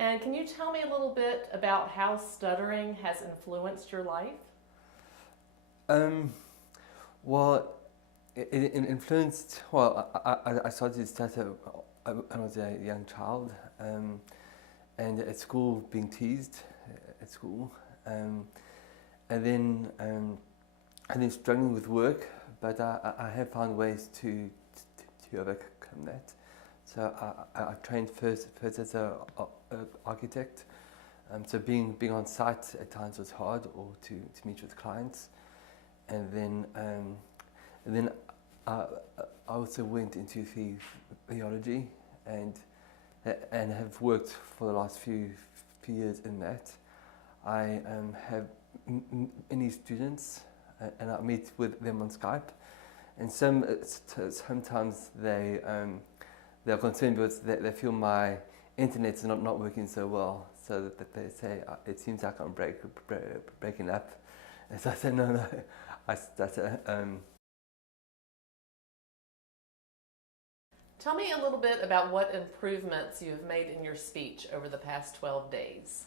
And can you tell me a little bit about how stuttering has influenced your life? Um, well, it influenced. Well, I started to stutter when I was a young child, and at school being teased at school, um, and then struggling with work. But I have found ways to overcome that. So I trained first as a architect. So being on site at times was hard, or to meet with clients, and then I, I also went into theology, and have worked for the last few years in that. I have many students, and I meet with them on Skype, and sometimes they're concerned because they feel my internet's not working so well, so that they say it seems like I'm breaking up, and so I say no, I stutter. Tell me a little bit about what improvements you've made in your speech over the past 12 days.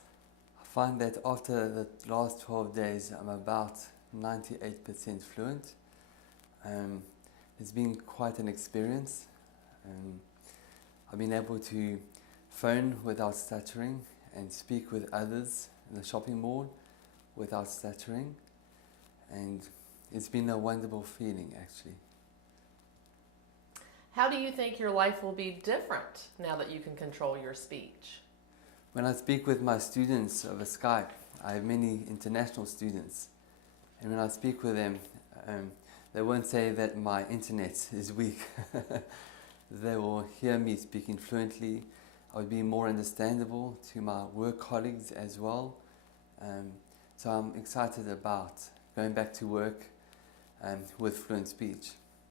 I find that after the last 12 days, I'm about 98% fluent. Um, it's been quite an experience. I've been able to phone without stuttering and speak with others in the shopping mall without stuttering, and it's been a wonderful feeling actually. How do you think your life will be different now that you can control your speech? When I speak with my students over Skype, I have many international students, and when I speak with them, they won't say that my internet is weak. They will hear me speaking fluently. I would be more understandable to my work colleagues as well. So I'm excited about going back to work with fluent speech.